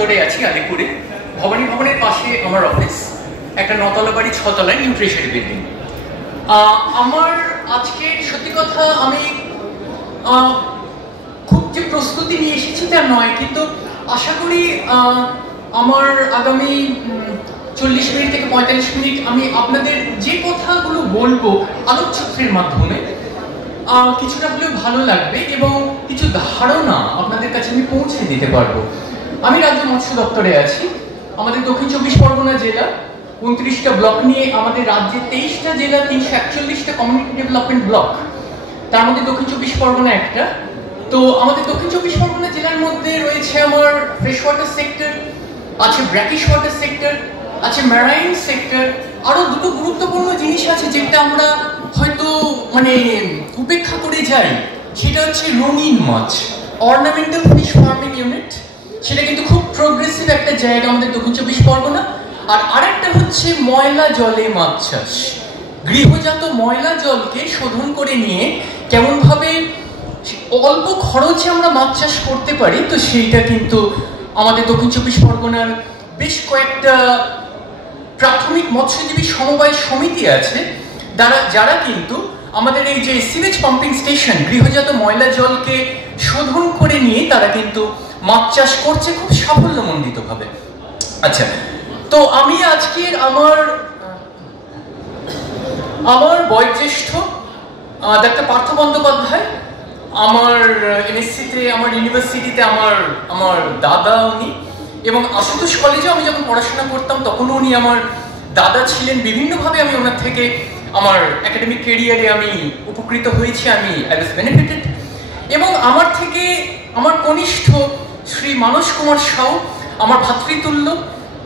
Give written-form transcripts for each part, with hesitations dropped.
ধরে আছি আলিপুরে ভবানী ভবনের পাশে আমার অফিস, একটা 9তলা বাড়ি 6তলায় নিউট্রিশন বিল্ডিং। আমার আজকে সত্যি কথা আমি খুব যে প্রস্তুতি নিয়ে এসেছি তা নয়, কিন্তু আশা করি আমার আগামী 40 মিনিট থেকে 45 মিনিট আমি আপনাদের যে কথাগুলো বলবো আলোকচিত্রের মাধ্যমে কিছুটা হলেও ভালো লাগবে এবং কিছু ধারণা আপনাদের কাছে আমি পৌঁছে দিতে পারবো। আমি রাজ্য মৎস্য দপ্তরে আছি। আমাদের দক্ষিণ 24 পরগনা জেলা 29টা ব্লক নিয়ে আমাদের রাজ্যে 23টা জেলা 341টা কমিউনিটি ডেভেলপমেন্ট ব্লক, তার মধ্যে দক্ষিণ 24 পরগনা একটা। তো আমাদের দক্ষিণ 24 পরগনা জেলার মধ্যে রয়েছে আমার ফ্রেশ ওয়াটার সেক্টর, আছে ব্র্যাকিশ ওয়াটার সেক্টর, আছে ম্যারাইন সেক্টর। আরো দুটো গুরুত্বপূর্ণ জিনিস আছে যেটা আমরা হয়তো উপেক্ষা করে যাই, সেটা হচ্ছে রঙিন মাছ, অর্নামেন্টাল ফিশ ফার্মিং ইউনিট। সেটা কিন্তু খুব প্রোগ্রেসিভ একটা জায়গা আমাদের দক্ষিণ 24 পরগনা। আর আরেকটা হচ্ছে ময়লা জলে মাছ চাষ, গৃহজাত ময়লা জলকে শোধন করে নিয়ে কেমন ভাবে অল্প খরচে আমরা মাছ চাষ করতে পারি। তো সেইটা কিন্তু আমাদের দক্ষিণ 24 পরগনার বেশ কয়েকটা প্রাথমিক মৎস্যজীবী সমবায় সমিতি আছে, যারা কিন্তু আমাদের এই যে সিভেজ পাম্পিং স্টেশন, গৃহজাত ময়লা জলকে শোধন করে নিয়ে তারা কিন্তু মাছ চাষ করছে খুব সাফল্যমণ্ডিত ভাবে। আচ্ছা, তো আমি আজকের আমার বয়োজ্যেষ্ঠ ডাক্তার পার্থ বন্দ্যোপাধ্যায়, আমার এমএসসিতে, আমার ইউনিভার্সিটিতে আমার দাদা উনি, এবং আশুতোষ কলেজে আমি যখন পড়াশোনা করতাম তখনও উনি আমার দাদা ছিলেন। বিভিন্নভাবে আমি ওনার থেকে আমার একাডেমিক ক্যারিয়ারে আমি উপকৃত হয়েছি, আই ওয়াজ বেনিফিটেড। এবং আমার থেকে আমার কনিষ্ঠ শ্রী মানস কুমার সাউ, আমার ভাতৃতুল্য,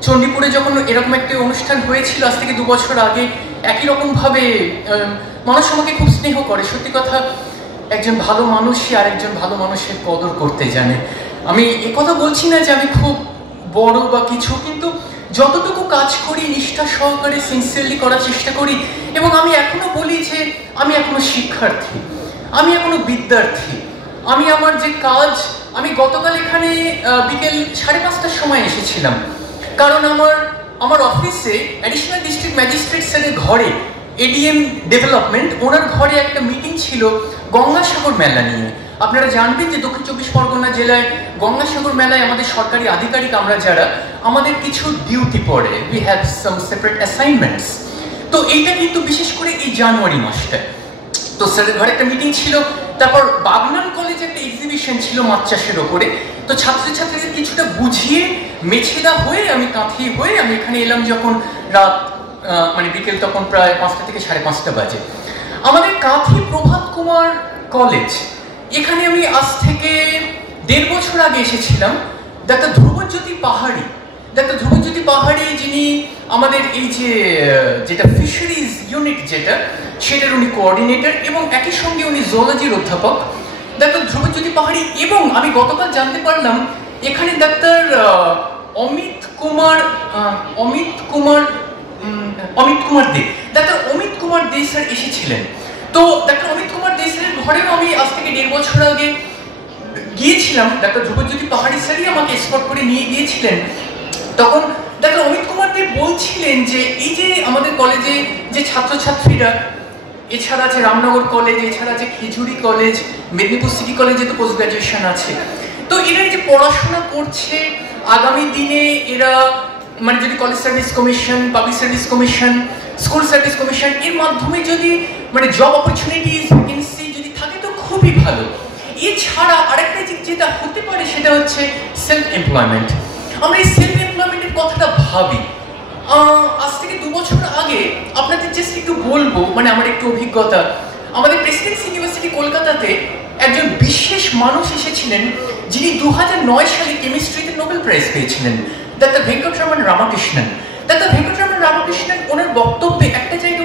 চণ্ডীপুরে যখন এরকম একটা অনুষ্ঠান হয়েছিল আজ থেকে 2 বছর আগে, একই রকম ভাবে মানুষ আমাকে খুব স্নেহ করে। সত্যি কথা, একজন ভালো মানুষই আর একজন ভালো মানুষের কদর করতে জানে। আমি একথা বলছি না যে আমি খুব বড় বা কিছু, কিন্তু যতটুকু কাজ করি নিষ্ঠা সহকারে সিনসিয়ারলি করার চেষ্টা করি। এবং আমি এখনো বলি যে আমি এখনো শিক্ষার্থী, আমি এখনো বিদ্যার্থী। আমি আমার যে কাজ, আমি গতকাল এখানে বিকেল 5:30টার সময় এসেছিলাম, কারণ আমার অফিসে অ্যাডিশনাল ডিস্ট্রিক্ট ম্যাজিস্ট্রেট স্যারের ঘরে, এডিএম ডেভেলপমেন্ট, ওনার ঘরে একটা মিটিং ছিল গঙ্গাসাগর মেলা নিয়ে। আপনারা জানবেন যে দক্ষিণ 24 পরগনা জেলায় গঙ্গাসাগর মেলায় আমাদের সরকারি আধিকারিক আমরা যারা, আমাদের কিছু ডিউটি পড়ে, we have some separate assignments. তো এইটা কিন্তু বিশেষ করে এই জানুয়ারি মাসটা, তো স্যারের ঘরে একটা মিটিং ছিল। তারপর বাগনান কলেজে একটা এক্সিবিশন ছিল মাছ চাষের ওপরে। তো ছাত্রছাত্রীদের কিছুটা বুঝিয়ে মেছেদা হয়ে আমি কাঁথি হয়ে আমি এখানে এলাম যখন রাত বিকেল তখন প্রায় 5টা থেকে 5:30 বাজে। আমাদের কাঁথি প্রভাত কুমার কলেজ, এখানে আমি আজ থেকে 1.5 বছর আগে এসেছিলাম। ডাক্তার ধ্রুবজ্যোতি পাহাড়ি, যিনি আমাদের এই যেটা ফিশারিজ ইউনিট সেটার উনি কোঅর্ডিনেটর, এবং একই সঙ্গে উনি জুওলজির অধ্যাপক ডাক্তার ধ্রুবজ্যোতি পাহাড়ি। এবং আমি গতকাল জানতে পারলাম এখানে ডাক্তার অমিত কুমার দে, ডাক্তার অমিত কুমার দে স্যার এসেছিলেন। তো ডাক্তার অমিত কুমার দে স্যারের ঘরেও আমি আজ থেকে 1.5 বছর আগে গিয়েছিলাম। ডাক্তার ধ্রুবজ্যোতি পাহাড়ি স্যারই আমাকে এসকর্ট করে নিয়ে গিয়েছিলেন। তখন ডাক্তার অমিত কুমার দে বলছিলেন যে এই যে আমাদের কলেজে যে ছাত্রছাত্রীরা, এছাড়া আছে রামনগর কলেজ, এছাড়া আছে খেজুরি কলেজ, মেদিনীপুর সিটি কলেজে তো পোস্ট গ্রাজুয়েশন আছে। তো এরা যে পড়াশোনা করছে, আগামী দিনে এরা যদি college service commission, public service commission, school service commission এর মাধ্যমে যদি জব অপরচুনিটিস, ভ্যাকেন্সি যদি থাকে তো খুবই ভালো। এছাড়া আরেকটা যেটা হতে পারে সেটা হচ্ছে সেলফ এমপ্লয়মেন্ট। আমরা এই সেলফ এমপ্লয়মেন্টের কথাটা ভাবি। আজ থেকে 2 বছর আগে আপনাদের জাস্ট একটু বলবো, আমার একটু অভিজ্ঞতা। আমাদের প্রেসিডেন্সি ইউনিভার্সিটি কলকাতাতে একজন বিশেষ মানুষ এসেছিলেন, যিনি 2009 সালে কেমিস্ট্রিতে নোবেল প্রাইজ পেয়েছিলেন, ডাক্তার ভেঙ্কটরমন রামাকৃষ্ণন। ওনার বক্তব্যে একটা জায়গায়